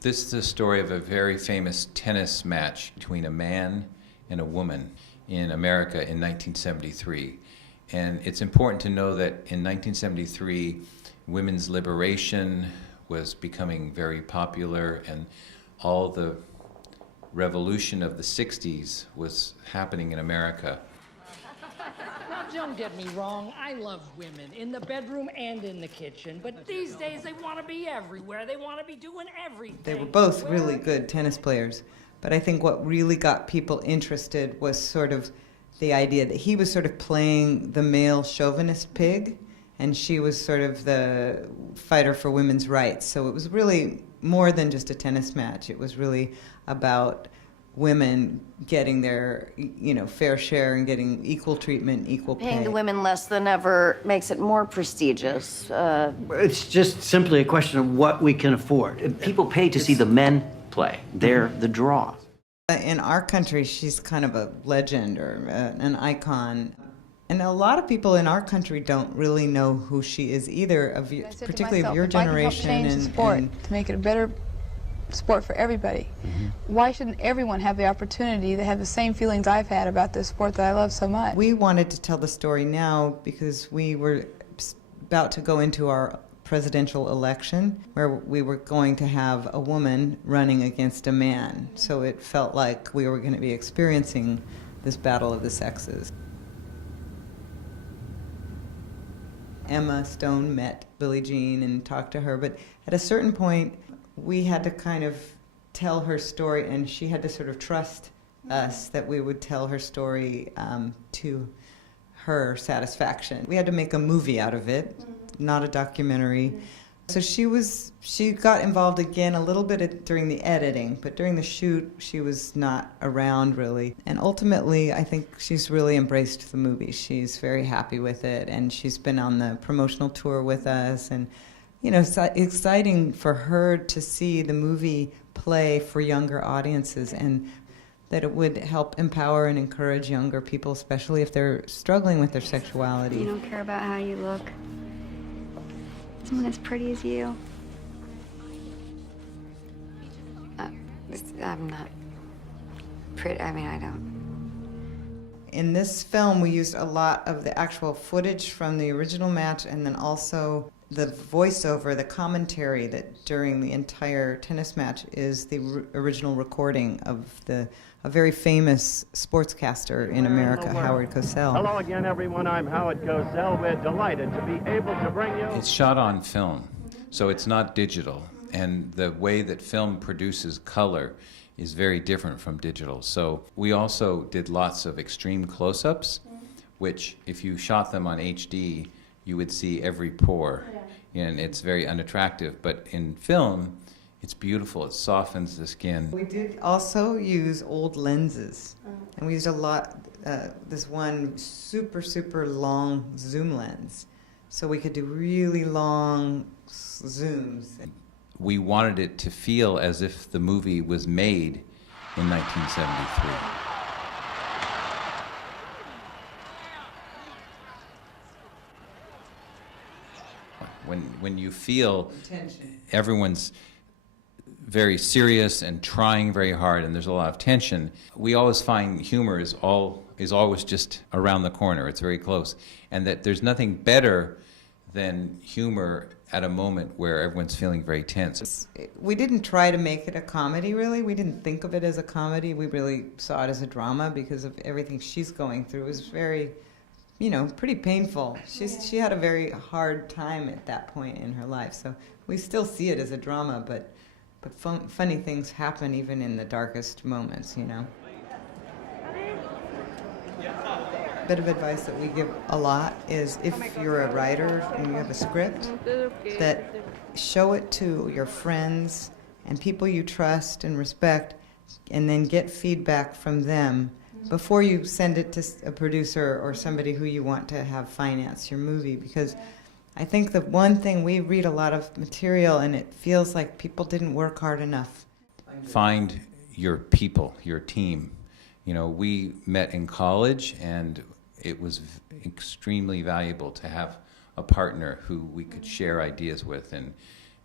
This is the story of a very famous tennis match between a man and a woman in America in 1973. And it's important to know that in 1973, women's liberation was becoming very popular, and all the revolution of the 60s was happening in America. Now, don't get me wrong, I love women, in the bedroom and in the kitchen, but these days they want to be everywhere. They want to be doing everything. They were both really good tennis players, but I think what really got people interested was sort of the idea that he was sort of playing the male chauvinist pig, and she was sort of the fighter for women's rights. So it was really more than just a tennis match. It was really about women getting their, fair share and getting equal treatment, equal pay. Paying the women less than ever makes it more prestigious. It's just simply a question of what we can afford. People pay to see the men play. They're the draw. In our country, she's kind of a legend or an icon. And a lot of people in our country don't really know who she is either, particularly of your generation. If I can help change the sport to make it a better sport for everybody, why shouldn't everyone have the opportunity to have the same feelings I've had about this sport that I love so much? We wanted to tell the story now because we were about to go into our presidential election where we were going to have a woman running against a man. So it felt like we were going to be experiencing this battle of the sexes. Emma Stone met Billie Jean and talked to her, but at a certain point we had to kind of tell her story, and she had to sort of trust us that we would tell her story to her satisfaction. We had to make a movie out of it, not a documentary. So she got involved again a little bit during the editing, but during the shoot she was not around really. And ultimately I think she's really embraced the movie. She's very happy with it, and she's been on the promotional tour with us, and it's exciting for her to see the movie play for younger audiences, and that it would help empower and encourage younger people, especially if they're struggling with their sexuality. You don't care about how you look. Someone as pretty as you. I'm not pretty. I mean, I don't. In this film, we used a lot of the actual footage from the original match, and then also the voiceover, the commentary that during the entire tennis match is the original recording of a very famous sportscaster in America, Howard Cosell. Hello again, everyone. I'm Howard Cosell. We're delighted to be able to bring you... It's shot on film, so it's not digital. And the way that film produces color is very different from digital. So we also did lots of extreme close-ups, which if you shot them on HD, you would see every pore, and it's very unattractive. But in film, it's beautiful. It softens the skin. We did also use old lenses, and we used a lot, this one super long zoom lens, so we could do really long zooms. We wanted it to feel as if the movie was made in 1973. When you feel everyone's very serious and trying very hard, and there's a lot of tension, we always find humor is always just around the corner. It's very close, and that there's nothing better than humor at a moment where everyone's feeling very tense. We didn't try to make it a comedy, really. We didn't think of it as a comedy. We really saw it as a drama because of everything she's going through. It was very, pretty painful. She had a very hard time at that point in her life, so we still see it as a drama, but funny things happen even in the darkest moments, Bit of advice that we give a lot is if you're a writer and you have a script, that show it to your friends and people you trust and respect, and then get feedback from them before you send it to a producer or somebody who you want to have finance your movie. Because I think the one thing, we read a lot of material and it feels like people didn't work hard enough. Find your people, your team. We met in college, and it was extremely valuable to have a partner who we could share ideas with and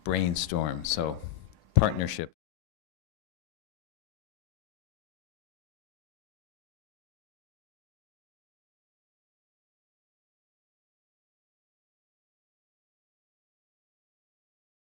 brainstorm. So, partnership.